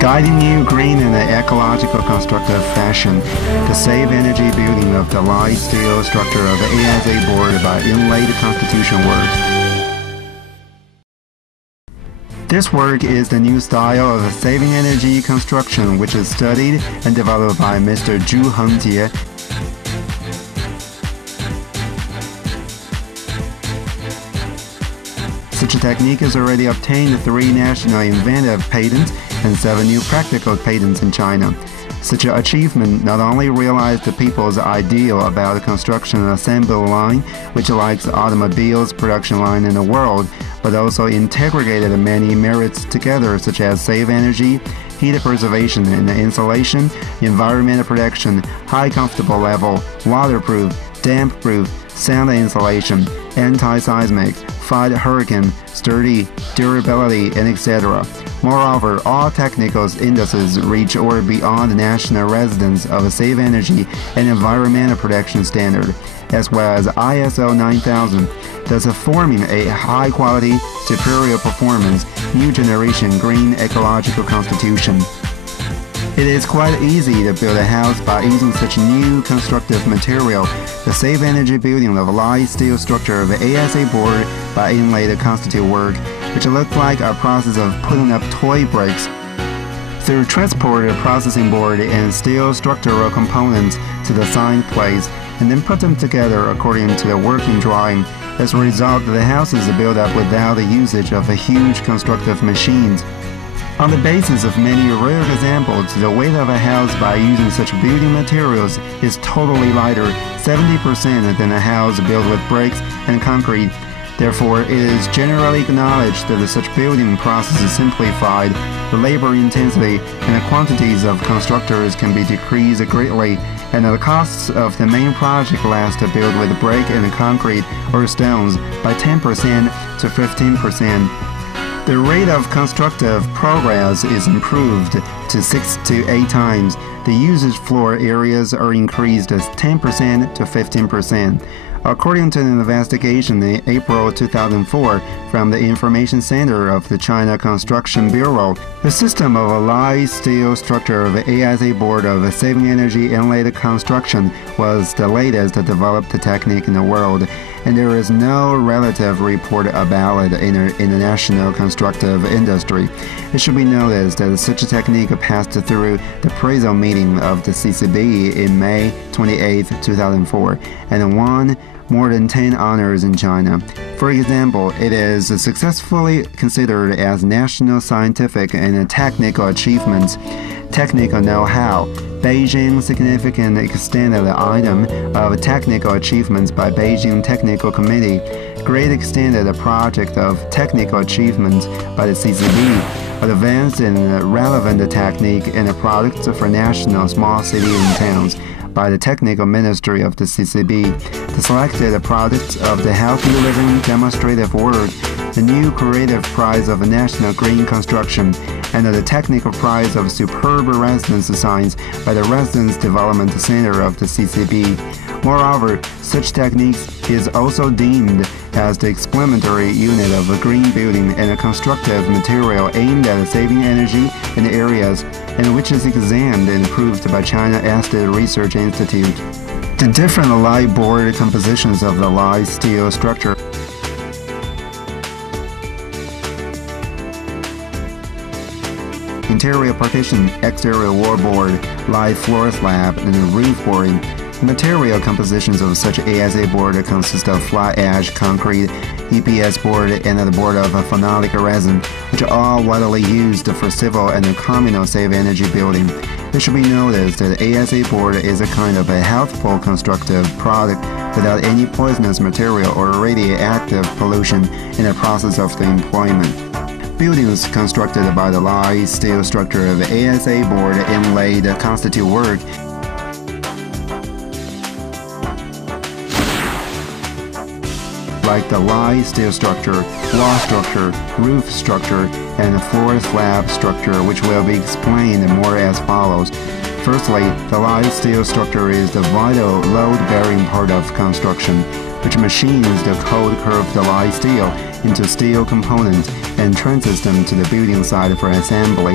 Guiding you green in an ecological constructive fashion, the save energy building of the light steel structure of ASA board by inlaid constitution work. This work is the new style of saving energy construction which is studied and developed by Mr. Zhu Hengjie. Such a technique has already obtained 3 national inventive patents and 7 new practical patents in China. Such an achievement not only realized the people's ideal about the construction assembly line, which likes automobiles production line in the world, but also integrated many merits together such as save energy, heat preservation and insulation, environmental protection, high comfortable level, waterproof, damp-proof, sound insulation, anti-seismic, fight hurricane, sturdy, durability, and etc. Moreover, all technical indices reach or beyond the national residence of safe energy and environmental protection standard, as well as ISO 9000, thus forming a high-quality, superior performance, new generation green ecological constitution. It is quite easy to build a house by using such new constructive material, the safe energy building of light steel structure of ASA board by inlaid constitutive work, which looks like a process of putting up toy bricks. Through transport processing board and steel structural components to the signed place, and then put them together according to the working drawing. As a result, the house is built up without the usage of huge constructive machines. On the basis of many rare examples, the weight of a house by using such building materials is totally lighter, 70% than a house built with bricks and concrete. Therefore, it is generally acknowledged that such building process is simplified, the labor intensity and the quantities of constructors can be decreased greatly, and the costs of the main project less to build with brick and concrete or stones by 10% to 15%. The rate of constructive progress is improved to 6 to 8 times. The usage floor areas are increased as 10% to 15%. According to an investigation in April 2004 from the Information Center of the China Construction Bureau, the system of a light steel structure of ASA board of saving energy inlaid construction was the latest developed technique in the world, and there is no relative report about it in the international constructive industry. It should be noticed that such a technique passed through the appraisal meeting of the CCB in May 28, 2004, and won more than 10 honors in China. For example, it is successfully considered as national scientific and technical achievements, technical know-how, Beijing significant extended item of technical achievements by Beijing Technical Committee, great extended project of technical achievements by the CCB, advanced and relevant technique and products for national small cities and towns by the Technical Ministry of the CCB, the selected products of the Healthy Living Demonstrative Work, the new Creative Prize of National Green Construction, and the Technical Prize of Superb Residence Science by the Residence Development Center of the CCB. Moreover, such techniques is also deemed as the experimentary unit of a green building and a constructive material aimed at saving energy in areas and which is examined and approved by China Estate Research Institute. The different light board compositions of the light steel structure interior partition, exterior wall board, light floor slab, and roof boarding. The material compositions of such ASA board consist of flat edge concrete, EPS board, and the board of phenolic resin, which are all widely used for civil and communal safe energy building. It should be noticed that ASA board is a kind of a healthful constructive product without any poisonous material or radioactive pollution in the process of the employment. Buildings constructed by the light steel structure of ASA board inlaid constitute work like the light steel structure, wall structure, roof structure, and floor slab structure, which will be explained more as follows. Firstly, the light steel structure is the vital load-bearing part of construction, which machines the cold curved light steel into steel components and transits them to the building site for assembly.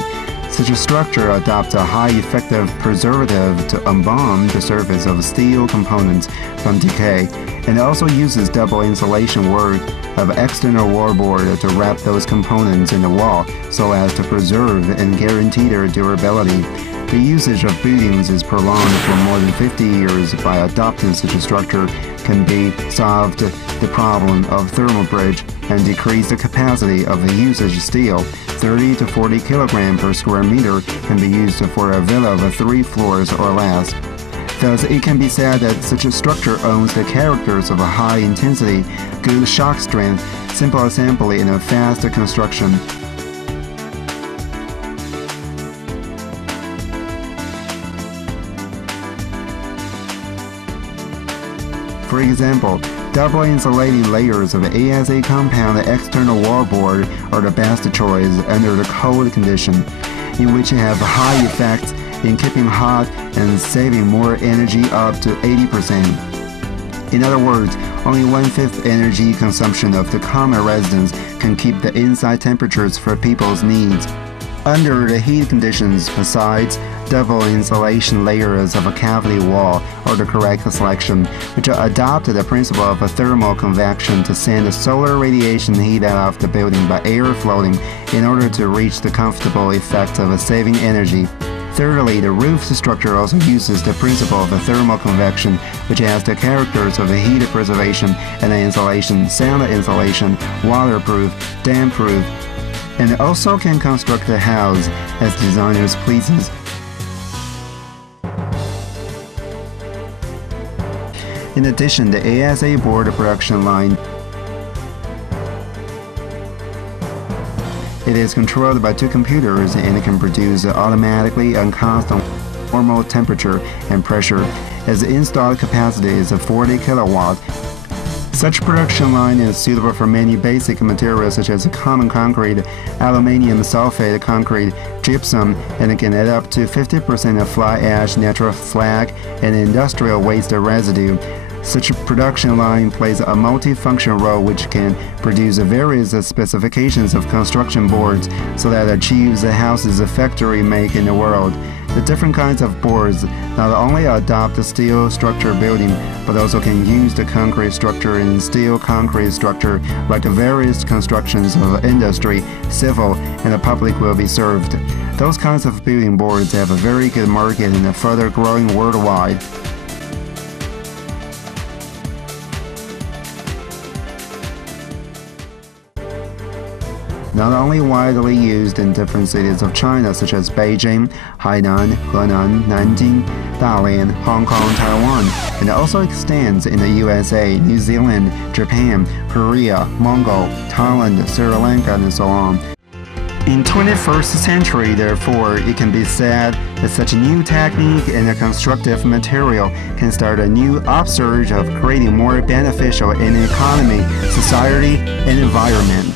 Such a structure adopts a high-effective preservative to embalm the surface of steel components from decay, and also uses double insulation work of external wallboard to wrap those components in the wall so as to preserve and guarantee their durability. The usage of buildings is prolonged for more than 50 years. By adopting such a structure can be solved the problem of thermal bridge and decrease the capacity of the usage steel. 30 to 40 kilograms per square meter can be used for a villa of 3 floors or less. Thus, it can be said that such a structure owns the characters of a high intensity, good shock strength, simple assembly, and a fast construction. For example, double insulating layers of ASA compound external wallboard are the best choice under the cold condition, in which have high effects in keeping hot and saving more energy up to 80%. In other words, only 1/5 energy consumption of the common residents can keep the inside temperatures for people's needs. Under the heat conditions, besides, double insulation layers of a cavity wall are the correct selection, which adopt the principle of a thermal convection to send the solar radiation heat out of the building by air floating in order to reach the comfortable effect of saving energy. Thirdly, the roof structure also uses the principle of thermal convection, which has the characters of heat preservation and insulation, sound insulation, waterproof, damp-proof, and also can construct the house as designers pleases. In addition, the ASA board production line it is controlled by 2 computers and it can produce automatically on constant normal temperature and pressure, as the installed capacity is 40 kilowatts. Such production line is suitable for many basic materials such as common concrete, aluminum sulfate concrete, gypsum, and it can add up to 50% of fly ash, natural slag, and industrial waste residue. Such a production line plays a multi-function role which can produce various specifications of construction boards so that achieves the houses a factory make in the world. The different kinds of boards not only adopt the steel structure building, but also can use the concrete structure and steel concrete structure, like the various constructions of industry, civil, and the public will be served. Those kinds of building boards have a very good market and are further growing worldwide. Not only widely used in different cities of China such as Beijing, Hainan, Henan, Nanjing, Dalian, Hong Kong, Taiwan, and also extends in the USA, New Zealand, Japan, Korea, Mongol, Thailand, Sri Lanka, and so on. In 21st century, therefore, it can be said that such a new technique and a constructive material can start a new upsurge of creating more beneficial in economy, society, and environment.